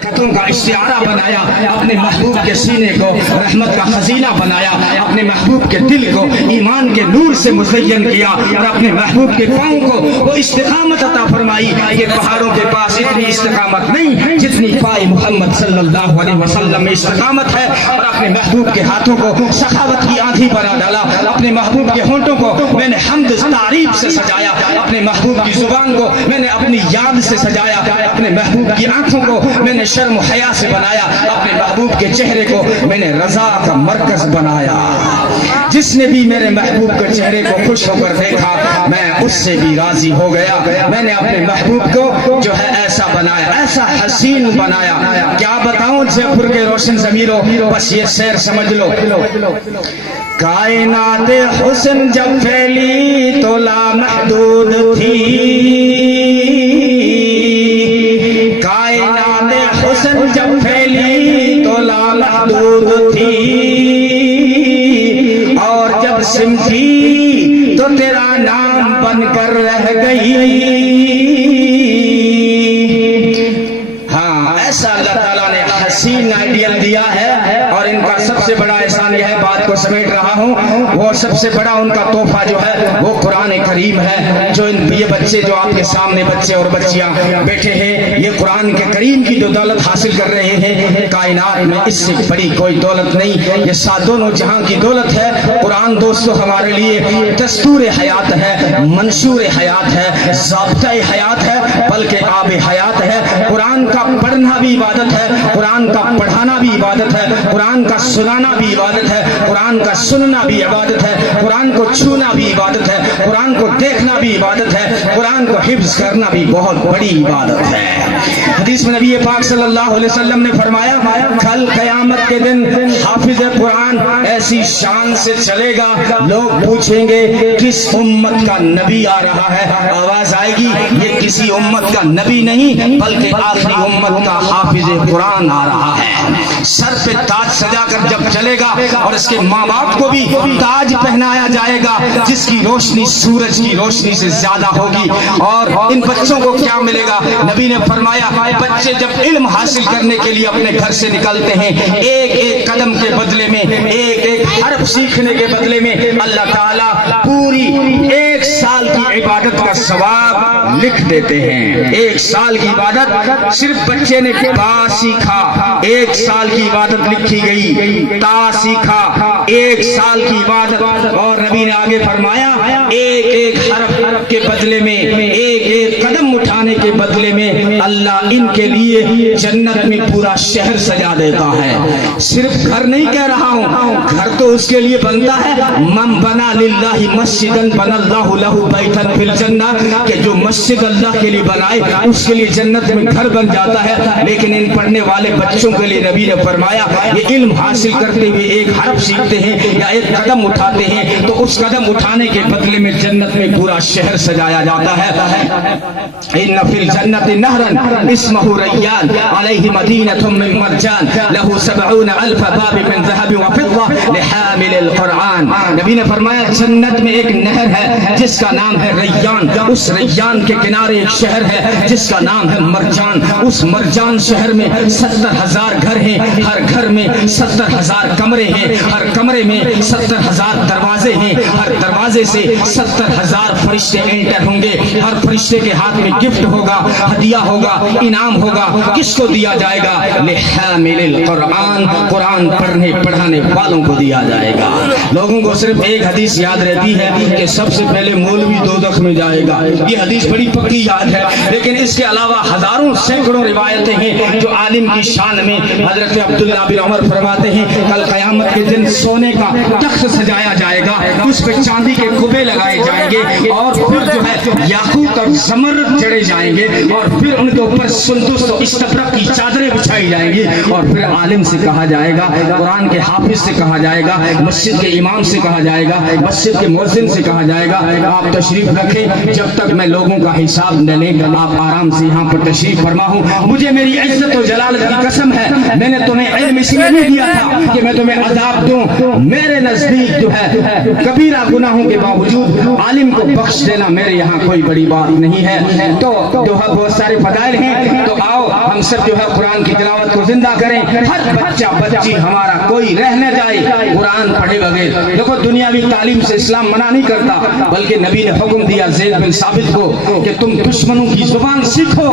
کا اشتعارہ بنایا، اپنے محبوب کے سینے کو رحمت کا خزینہ بنایا، اپنے محبوب کے دل کو ایمان کے نور سے مزین کیا، اور اپنے محبوب کے پاؤں کو وہ استقامت عطا فرمائی۔ یہ پہاڑوں کے پاس اتنی استقامت نہیں جتنی پائے محمد صلی اللہ علیہ وسلم میں استقامت ہے، اور اپنے محبوب کے ہاتھوں کو سخاوت کی آندھی بنا ڈالا، اپنے محبوب کے ہونٹوں کو میں نے حمد تعریف سے سجایا، اپنے محبوب کی زبان کو میں نے اپنی یاد سے سجایا، اپنے محبوب کی آنکھوں کو میں نے شرم و حیا سے بنایا، اپنے محبوب کے چہرے کو میں نے رضا کا مرکز بنایا۔ جس نے بھی میرے محبوب کے چہرے کو خوش ہو کر دیکھا میں اس سے بھی راضی ہو گیا۔ میں نے اپنے محبوب کو جو ہے ایسا بنایا، ایسا حسین بنایا، کیا بتاؤں جے پور کے روشن ضمیروں، بس یہ شعر سمجھ لو۔ کائنات حسن جب پھیلی تو لامحدود تھی، کائنات حسن جب پھیلی تو لامحدود تھی، اور جب سمٹی تو تیرا نام بن کر رہ گئی۔ ہاں، ایسا اللہ تعالیٰ نے حسین آئیڈیل دیا ہے، اور ان کا سب سے بڑا احسان یہ ہے، بات کو سمیٹ رہا ہوں، وہ سب سے بڑا ان کا تحفہ جو ہے وہ قرآن کریم ہے۔ جو یہ بچے جو آپ کے سامنے بچے اور بچیاں بیٹھے ہیں، یہ قرآن کے کریم کی جو دولت حاصل کر رہے ہیں، کائنات میں اس سے بڑی کوئی دولت نہیں، یہ سات دونوں جہاں کی دولت ہے۔ قرآن دوستو ہمارے لیے دستور حیات ہے، منشور حیات ہے، ضابطہ حیات ہے، بلکہ آب حیات ہے۔ قرآن کا پڑھنا بھی عبادت ہے، قرآن کا پڑھانا بھی عبادت ہے، قرآن کا سنانا بھی عبادت ہے، قرآن کا سننا بھی عبادت ہے، قرآن کو چھونا بھی عبادت ہے، قرآن کو دیکھنا بھی عبادت ہے، قرآن کو حفظ کرنا بھی بہت بڑی عبادت ہے۔ حدیث میں نبی پاک صلی اللہ علیہ وسلم نے فرمایا، کل قیامت کے دن حافظ قرآن ایسی شان سے چلے گا، لوگ پوچھیں گے کس امت کا نبی آ رہا ہے، آواز آئے گی یہ کسی امت کا نبی نہیں بلکہ آخری امت کا حافظ قرآن آ رہا ہے۔ سر پہ تاج سجا کر جب چلے گا، اور اس کے ماں باپ کو بھی تاج پہنایا جائے گا جس کی روشنی سورج کی روشنی سے زیادہ ہوگی، اور ان بچوں کو کیا ملے گا؟ نبی نے فرمایا بچے جب علم حاصل کرنے کے لیے اپنے گھر سے نکلتے ہیں، ایک ایک قدم کے بدلے میں، ایک ایک حرف سیکھنے کے بدلے میں اللہ تعالیٰ پوری 1 سال کی عبادت کا ثواب لکھ دیتے ہیں۔ 1 سال کی عبادت، صرف بچے نے با سیکھا 1 سال کی عبادت لکھی گئی، تا سیکھا 1 سال کی عبادت، اور نبی نے آگے فرمایا ایک ایک حرف کے بدلے میں، ایک ایک قدم اٹھانے کے بدلے میں اللہ ان کے لیے جنت میں پورا شہر سجا دیتا ہے۔ صرف گھر نہیں کہہ رہا ہوں، گھر تو اس کے لیے بنتا ہے، من بنا للہ مسجدا بنا اللہ لہ بیتا فی الجنہ، کہ جو مسجد اللہ کے لیے بنائے اس کے لیے جنت میں گھر بن جاتا ہے۔ لیکن ان پڑھنے والے بچوں کے لیے نبی نے فرمایا یہ علم حاصل کرتے ہوئے ایک حرف سیکھتے ہیں یا ایک قدم اٹھاتے ہیں تو اس قدم اٹھانے کے بدلے میں جنت میں پورا شہر سجایا جاتا ہے۔ ان فی الجنت نہرا اسمہ ریان علیہ مدینۃ من مرجان لہ 70,000 باب من ذهب وفضہ لحامل القرآن۔ نبی نے فرمایا جنت میں ایک نہر ہے جس کا نام ہے ریان، اس ریان کے کنارے ایک شہر ہے جس کا نام ہے مرجان، اس مرجان شہر میں 70,000 گھر ہیں، ہر گھر میں 70,000 کمرے ہیں، ہر کمرے میں 70,000 دروازے ہیں، ہر دروازے سے 70,000 فرشتے انٹر ہوں گے، ہر فرشتے کے ہاتھ میں گفٹ ہوگا، ہدیہ ہوگا، انعام ہوگا۔ کس کو دیا جائے گا؟ لحامل القرآن، قرآن پڑھنے پڑھانے والوں کو دیا جائے گا۔ لوگوں کو صرف ایک حدیث یاد رہتی ہے کہ سب سے پہلے مولوی دوزخ میں جائے گا، یہ حدیث بڑی پکی یاد ہے، لیکن اس کے علاوہ ہزاروں سینکڑوں روایتیں ہیں جو عالم کی شان میں۔ حضرت عبداللہ بن عمر فرماتے ہیں کل قیامت کے دن سونے کا تخت سجایا جائے گا، اس پہ چاندی کے کبے لگائے جائیں گے، اور پھر جو ہے یاقوت اور زمرد چڑھے جائیں گے، اور پھر ان کے اوپر سندس و استبرق کی چادریں بچھائی جائیں گی، اور پھر عالم سے کہا جائے گا، قرآن کے حافظ سے کہا جائے گا، مسجد کے امام سے کہا جائے گا، مسجد کے مؤذن سے کہا جائے گا آپ تشریف رکھیں جب تک میں لوگوں کا حساب نہ لیں، آپ آرام سے یہاں پر تشریف فرما ہوں، مجھے میری عزت و جلالت کی قسم ہے میں نے تمہیں علم اس لیے نہیں دیا تھا کہ میں تمہیں عذاب دوں. میرے نزدیک جو ہے کبیرہ گناہوں کے باوجود عالم کو بخش دینا میرے یہاں کوئی بڑی بات نہیں ہے. تو جو ہے بہت سارے فضائل ہیں. تو آؤ ہم سب جو ہے قرآن کی تلاوت کو زندہ کریں. ہر بچہ بچی ہمارا کوئی رہ نہ جائے قرآن پڑھے بغیر. دیکھو دنیاوی تعلیم سے اسلام منع نہیں کرتا, بلکہ نبی نے حکم دیا زید بن ثابت کو کہ تم دشمنوں کی زبان سیکھو,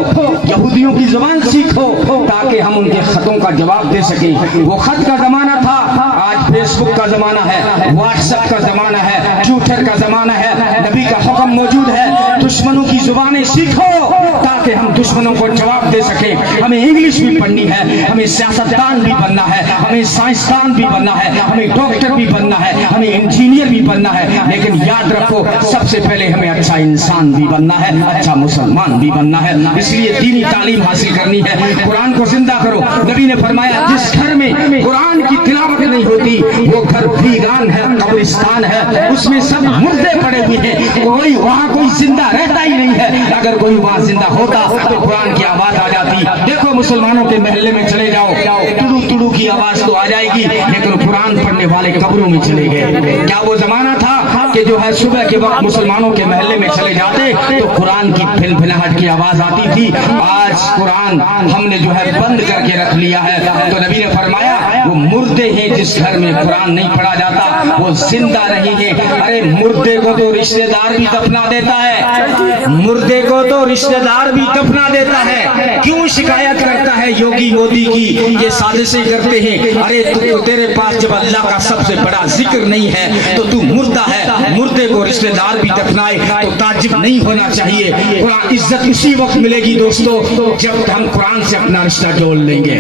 یہودیوں کی زبان سیکھو, تاکہ ہم ان کے خطوں کا جواب دے سکیں. وہ خط کا زمانہ تھا, آج فیس بک کا زمانہ ہے, واٹس ایپ کا زمانہ ہے, ٹویٹر کا زمانہ ہے. نبی کا حکم موجود ہے دشمنوں کی زبانیں سیکھو تاکہ ہم دشمنوں کو جواب دے سکیں. ہمیں انگلش بھی پڑھنی ہے, ہمیں سیاستدان بھی بننا ہے, ہمیں سائنسدان بھی بننا ہے, ہمیں ڈاکٹر بھی بننا ہے, ہمیں انجینئر بھی بننا ہے. لیکن یاد رکھو سب سے پہلے ہمیں اچھا انسان بھی بننا ہے, اچھا مسلمان بھی بننا ہے. اس لیے دینی تعلیم حاصل کرنی ہے. قرآن کو زندہ کرو. نبی نے فرمایا جس گھر میں قرآن کی تلاوت نہیں ہوتی وہ گھر ویران ہے, قبرستان ہے, اس میں سب مردے پڑے ہوئے ہیں, وہاں کوئی زندہ رہتا ہی نہیں ہے. اگر کوئی وہاں زندہ ہوتا تو قرآن کی آواز آ جاتی. دیکھو مسلمانوں کے محلے میں چلے جاؤ, ٹڑو ٹڑو کی آواز تو آ جائے گی, لیکن قرآن پڑھنے والے قبروں میں چلے گئے. کیا وہ زمانہ تھا کہ جو ہے صبح کے وقت مسلمانوں کے محلے میں چلے جاتے تو قرآن کی پھن پھناہٹ کی آواز آتی تھی؟ آج قرآن ہم نے جو ہے بند کر کے رکھ لیا ہے. تو نبی نے فرمایا وہ مردے ہیں جس گھر میں قرآن نہیں پڑھا جاتا وہ زندہ نہیں ہے. ارے مردے کو تو رشتہ دار بھی دفنا دیتا ہے, مردے کو تو رشتہ دار بھی دفنا دیتا ہے. کیوں شکایت کرتا ہے یوگی مودی کی یہ سازشیں کرتے ہیں؟ ارے تیرے پاس جب اللہ کا سب سے بڑا ذکر نہیں ہے تو تو مردہ ہے. مردے کو رشتہ دار بھی دفنائے تو تعجب نہیں ہونا چاہیے. قرآن عزت اسی وقت ملے گی دوستو جب ہم قرآن سے اپنا رشتہ جوڑ لیں گے.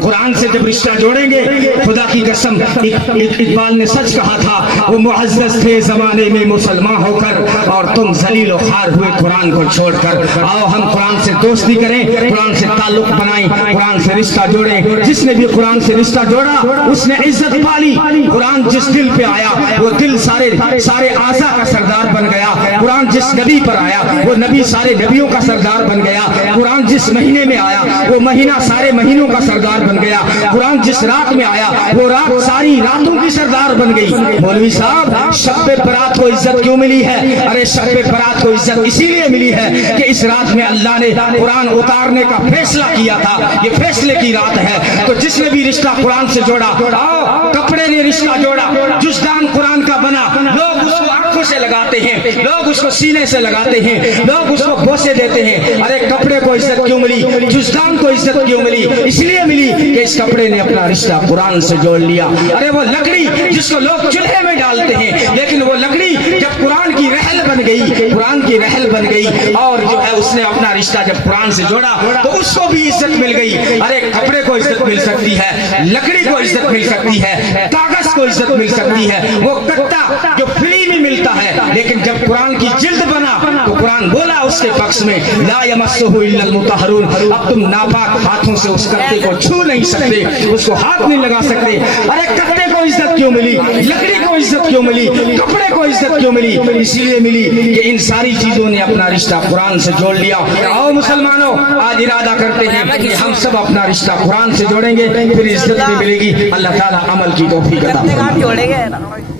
قرآن سے جب رشتہ جوڑیں گے, خدا کی قسم اقبال نے سچ کہا تھا وہ معزز تھے زمانے میں مسلمان ہو کر اور تم ذلیل و خوار ہوئے قرآن کو چھوڑ کر. آؤ ہم قرآن سے دوستی کریں, قرآن سے تعلق بنائیں, قرآن سے رشتہ جوڑیں. جس نے بھی قرآن سے رشتہ جوڑا اس نے عزت پالی. قرآن جس دل پہ آیا وہ دل سارے اعضاء کا سردار بن گیا. قرآن جس نبی پر آیا وہ نبی سارے نبیوں کا سردار بن گیا. قرآن جس مہینے میں آیا وہ مہینہ سارے مہینوں کا سردار بن گیا. قرآن جس رات میں آیا وہ رات ساری راتوں کی سردار بن گئی. مولوی صاحب شب برات کو عزت کیوں ملی ہے؟ ارے شب برات کو عزت اسی لیے ملی ہے کہ اس رات میں اللہ نے قرآن اتارنے کا فیصلہ کیا تھا. یہ فیصلے کی رات ہے. تو جس نے بھی رشتہ قرآن سے جوڑا, کپڑے نے رشتہ جوڑا, جزدان قرآن کا بنا, لوگ اس کو آنکھوں سے لگاتے ہیں, لوگ اس کو سینے سے لگاتے ہیں, لوگ اس کو بوسے دیتے ہیں. ارے کپڑے کو عزت کیوں ملی, جزدان کو عزت کیوں ملی؟ اس لیے ملی کہ اس کپڑے نے اپنا رشتہ قرآن سے جوڑ لیا. ارے وہ لکڑی جس کو لوگ چولہے میں ڈالتے ہیں, لیکن وہ لکڑی جب قرآن کی رحل بن گئی, قرآن کی رحل بن گئی اور جو ہے اس نے اپنا رشتہ جب قرآن سے جوڑا تو اس کو بھی عزت مل گئی. ارے کپڑے کو عزت مل سکتی ہے, لکڑی کو عزت مل سکتی ہے, کاغذ کو عزت مل سکتی ہے, وہ کٹا جو فری میں ملتا ہے, لیکن جب قرآن کی جلد بنا تو قرآن بولا اس کے پکش میں لا یمسہ الا المطہرون. اب تم ناپاک ہاتھوں سے اس کٹے کو چھو نہیں سکتے, اس کو ہاتھ نہیں لگا سکتے. ارے کٹے کو عزت کیوں ملی, لکڑی کو عزت کیوں ملی, کپڑے کو عزت کیوں ملی؟ اسی لیے ملی کہ ان ساری چیزوں نے اپنا رشتہ قرآن سے جوڑ لیا. آؤ مسلمانوں آج ارادہ کرتے ہیں کہ ہم سب اپنا رشتہ قرآن سے جوڑیں گے, پھر عزت بھی ملے گی. اللہ تعالیٰ عمل کی توفیق عطا فرمائے.